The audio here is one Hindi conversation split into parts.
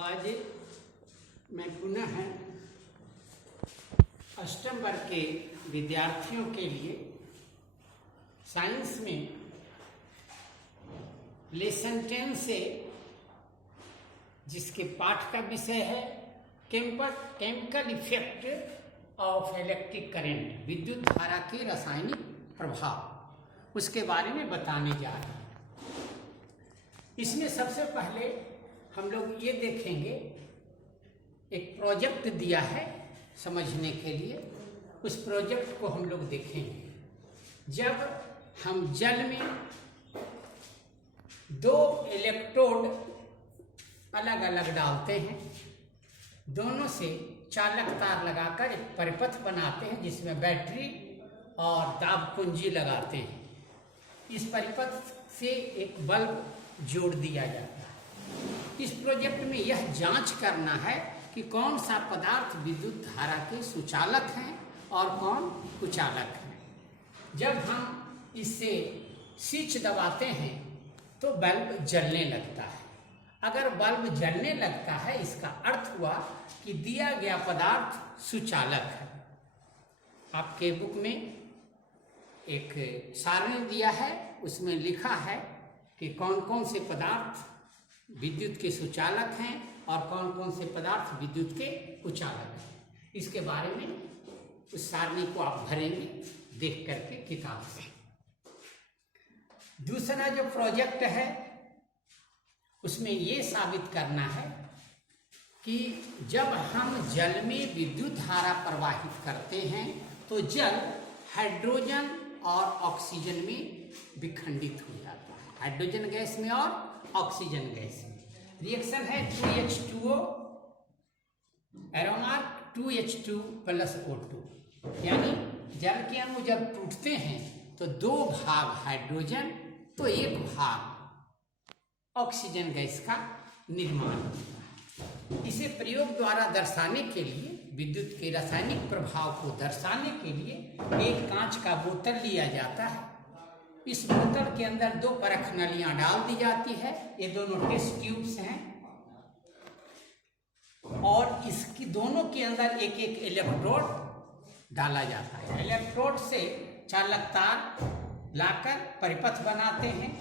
आज मैं पुनः अष्टम वर्ग के विद्यार्थियों के लिए साइंस में लेसन 10 से जिसके पाठ का विषय है chemical effect of electric current, विद्युत धारा के रासायनिक प्रभाव, उसके बारे में बताने जा रहे हैं। इसमें सबसे पहले हम लोग ये देखेंगे, एक प्रोजेक्ट दिया है समझने के लिए, उस प्रोजेक्ट को हम लोग देखेंगे। जब हम जल में दो इलेक्ट्रोड अलग अलग डालते हैं, दोनों से चालक तार लगाकर एक परिपथ बनाते हैं जिसमें बैटरी और दाब कुंजी लगाते हैं। इस परिपथ से एक बल्ब जोड़ दिया जाता है। इस प्रोजेक्ट में यह जांच करना है कि कौन सा पदार्थ विद्युत धारा के सुचालक हैं और कौन कुचालक हैं। जब हम इससे स्विच दबाते हैं तो बल्ब जलने लगता है। अगर बल्ब जलने लगता है, इसका अर्थ हुआ कि दिया गया पदार्थ सुचालक है। आपके बुक में एक सारणी दिया है, उसमें लिखा है कि कौन कौन से पदार्थ विद्युत के सुचालक हैं और कौन कौन से पदार्थ विद्युत के कुचालक हैं। इसके बारे में उस सारणी को आप भरेंगे देख करके किताब से। दूसरा जो प्रोजेक्ट है उसमें ये साबित करना है कि जब हम जल में विद्युत धारा प्रवाहित करते हैं तो जल हाइड्रोजन और ऑक्सीजन में विखंडित हो जाता है। हाइड्रोजन गैस में और ऑक्सीजन गैस में रिएक्शन है 2H2O एरोमार्क 2H2 + O2, यानी जल के अणु जब टूटते हैं तो 2 भाग हाइड्रोजन तो 1 भाग ऑक्सीजन गैस का निर्माण होता है। इसे प्रयोग द्वारा दर्शाने के लिए, विद्युत के रासायनिक प्रभाव को दर्शाने के लिए एक कांच का बोतल लिया जाता है। इस बोतल के अंदर 2 परख नलियां डाल दी जाती है। ये दोनों टेस्ट ट्यूब्स हैं और इसकी दोनों के अंदर एक एक इलेक्ट्रोड डाला जाता है। इलेक्ट्रोड से चालक तार लाकर परिपथ बनाते हैं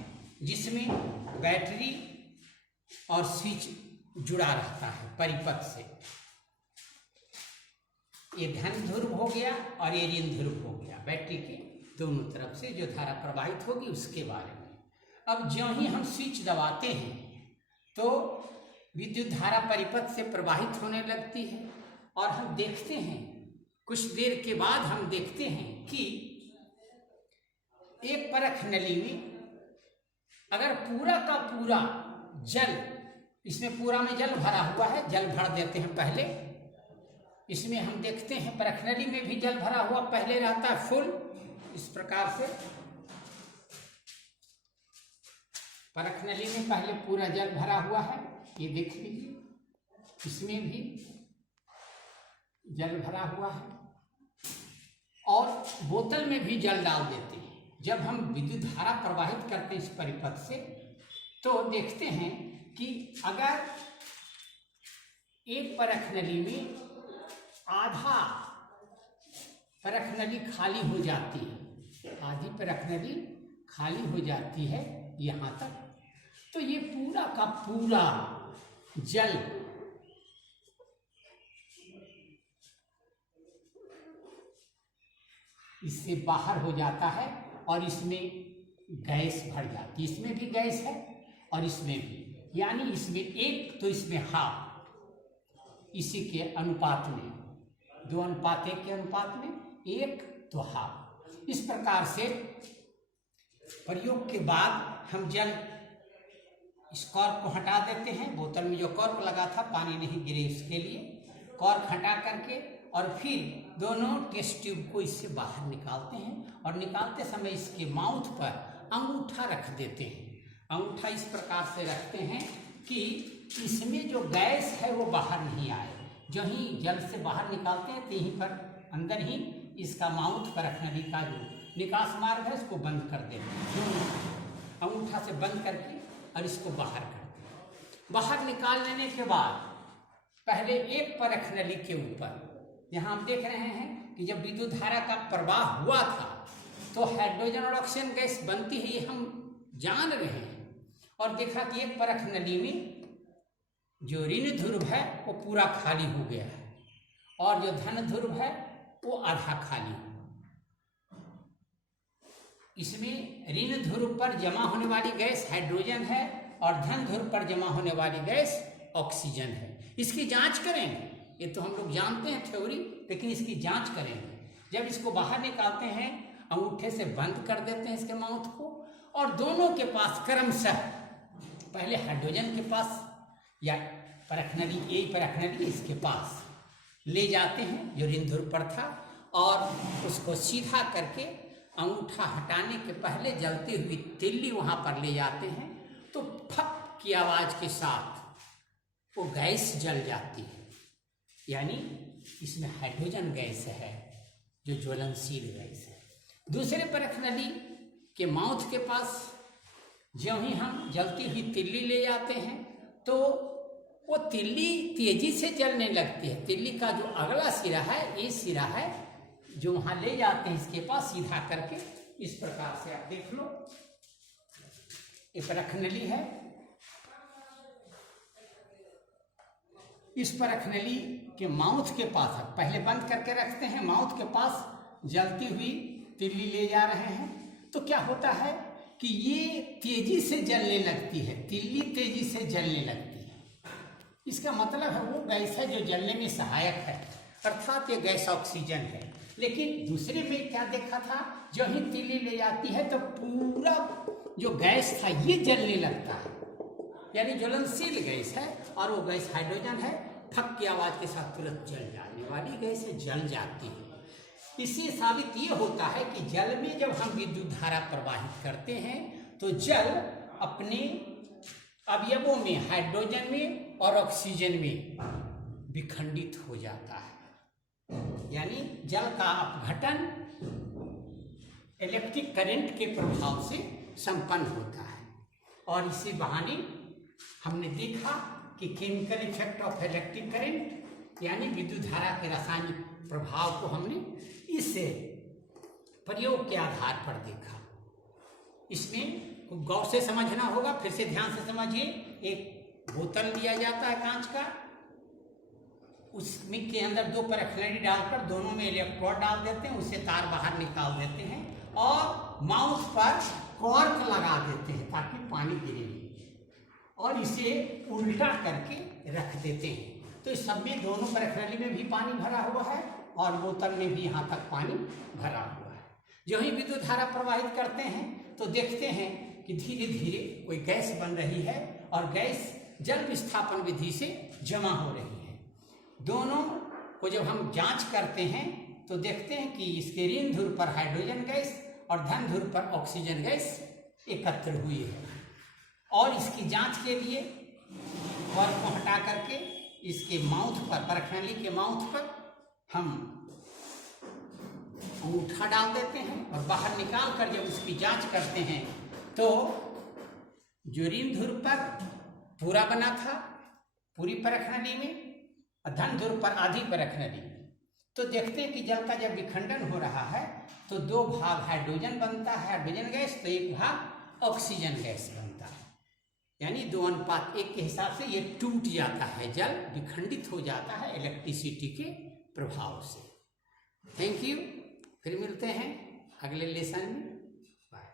जिसमें बैटरी और स्विच जुड़ा रहता है परिपथ से। ये धन ध्रुव हो गया और ये ऋण ध्रुव हो गया। बैटरी के दोनों तरफ से जो धारा प्रवाहित होगी उसके बारे में। अब ज्यों ही हम स्विच दबाते हैं तो विद्युत धारा परिपथ से प्रवाहित होने लगती है और हम देखते हैं, कुछ देर के बाद हम देखते हैं कि एक परख नली में अगर पूरा का पूरा जल, इसमें पूरा में जल भरा हुआ है, जल भर देते हैं पहले। इसमें हम देखते हैं परख नली में भी जल भरा हुआ पहले रहता है फुल, इस प्रकार से परख नली में पहले पूरा जल भरा हुआ है, ये देख लीजिए। इसमें भी जल भरा हुआ है और बोतल में भी जल डाल देते हैं। जब हम विद्युत धारा प्रवाहित करते हैं इस परिपथ से तो देखते हैं कि अगर एक परख नली में आधा परख नली खाली हो जाती है, आधी परख नली खाली हो जाती है यहाँ तक, तो ये पूरा का पूरा जल इससे बाहर हो जाता है और इसमें गैस भर जाती है। इसमें भी गैस है और इसमें भी, यानी इसमें 1 तो इसमें हाफ। इसी के अनुपात में 2:1 के अनुपात में 1 तो हाफ। इस प्रकार से प्रयोग के बाद हम जल इस कॉर्क को हटा देते हैं। बोतल में जो कॉर्क लगा था पानी नहीं गिरे इसके लिए कॉर्क हटा करके, और फिर दोनों टेस्ट ट्यूब को इससे बाहर निकालते हैं और निकालते समय इसके माउथ पर अंगूठा रख देते हैं। अंगूठा इस प्रकार से रखते हैं कि इसमें जो गैस है वो बाहर नहीं आए। जो ही जल से बाहर निकालते हैं तो यहीं पर अंदर ही इसका माउथ पर रखने नली का जो निकास मार्ग है इसको बंद कर देते हैं। अंगूठा से बंद करके और इसको बाहर करते हैं। बाहर निकाल लेने के बाद पहले एक परख नली के ऊपर यहाँ हम देख रहे हैं कि जब विद्युत धारा का प्रवाह हुआ था तो हाइड्रोजन और ऑक्सीजन गैस बनती है, ये हम जान रहे हैं। और देखा कि एक परख नली में जो ऋण ध्रुव है वो पूरा खाली हो गया है और जो धन ध्रुव है वो आधा खाली हुआ। इसमें ऋण ध्रुव पर जमा होने वाली गैस हाइड्रोजन है और धन ध्रुव पर जमा होने वाली गैस ऑक्सीजन है। इसकी जांच करेंगे, ये तो हम लोग जानते हैं थ्योरी, लेकिन इसकी जांच करेंगे। जब इसको बाहर निकालते हैं, अंगूठे से बंद कर देते हैं इसके माउथ को, और दोनों के पास क्रमशः पहले हाइड्रोजन के पास या परख नली, यही परख नली इसके पास ले जाते हैं जो ऋण ध्रुव पर था, और उसको सीधा करके अंगूठा हटाने के पहले जलती हुई तिल्ली वहां पर ले जाते हैं, तो फक की आवाज के साथ वो गैस जल जाती है। यानी इसमें हाइड्रोजन गैस है जो ज्वलनशील गैस है। दूसरे परख नली के माउथ के पास जो ही हम जलती हुई तिल्ली ले जाते हैं तो वो तिल्ली तेजी से जलने लगती है। तिल्ली का जो अगला सिरा है, ये सिरा है जो वहां ले जाते हैं इसके पास सीधा करके, इस प्रकार से आप देख लो, ये परख नली है। इस परख नली के माउथ के पास पहले बंद करके रखते हैं, माउथ के पास जलती हुई तिल्ली ले जा रहे हैं, तो क्या होता है कि ये तेजी से जलने लगती है, तिल्ली तेजी से जलने लगती है। इसका मतलब है वो गैस है जो जलने में सहायक है, अर्थात ये गैस ऑक्सीजन है। लेकिन दूसरे में क्या देखा था, जो ही तिल्ली ले जाती है तो पूरा जो गैस था ये जलने लगता है, यानी ज्वलनशील गैस है, और वो गैस हाइड्रोजन है, फक की आवाज के साथ तुरंत जल जाने वाली गैस जल जाती है। इससे साबित ये होता है कि जल में जब हम विद्युत धारा प्रवाहित करते हैं तो जल अपने अवयवों में, हाइड्रोजन में और ऑक्सीजन में विखंडित हो जाता है। यानी जल का अपघटन इलेक्ट्रिक करंट के प्रभाव से संपन्न होता है। और इसी बहाने हमने देखा कि chemical effect of electric current, यानी विद्युत धारा के रासायनिक प्रभाव को हमने इस प्रयोग के आधार पर देखा। इसमें गौर से समझना होगा, फिर से ध्यान से समझिए। एक बोतल लिया जाता है कांच का, उसमें के अंदर दो परख नली डालकर दोनों में इलेक्ट्रोड डाल देते हैं, उससे तार बाहर निकाल देते हैं और माउथ पर कॉर्क लगा देते हैं ताकि पानी गिरे नहीं, और इसे उल्टा करके रख देते हैं। तो इस सब में दोनों परख नली में भी पानी भरा हुआ है और बोतल में भी यहाँ तक पानी भरा हुआ है। जो ही विद्युत धारा प्रवाहित करते हैं तो देखते हैं कि धीरे धीरे कोई गैस बन रही है और गैस जल विस्थापन विधि से जमा हो रही है। दोनों को जब हम जांच करते हैं तो देखते हैं कि इसके ऋण ध्रुव पर हाइड्रोजन गैस और धन ध्रुव पर ऑक्सीजन गैस एकत्र हुई है। और इसकी जांच के लिए कॉर्क को हटा करके इसके माउथ पर, परख नली के माउथ पर हम अंगूठा डाल देते हैं और बाहर निकाल कर जब उसकी जांच करते हैं तो जो ऋण ध्रुव पर पूरा बना था पूरी परख नली में, धन ध्रुव पर आधी परख नली में, तो देखते हैं कि जल का जब विखंडन हो रहा है तो दो भाग हाइड्रोजन बनता है, हाइड्रोजन गैस, तो एक भाग ऑक्सीजन गैस बनता है। यानी 2:1 के हिसाब से ये टूट जाता है, जल विखंडित हो जाता है इलेक्ट्रिसिटी के प्रभाव से। थैंक यू, फिर मिलते हैं अगले लेसन में।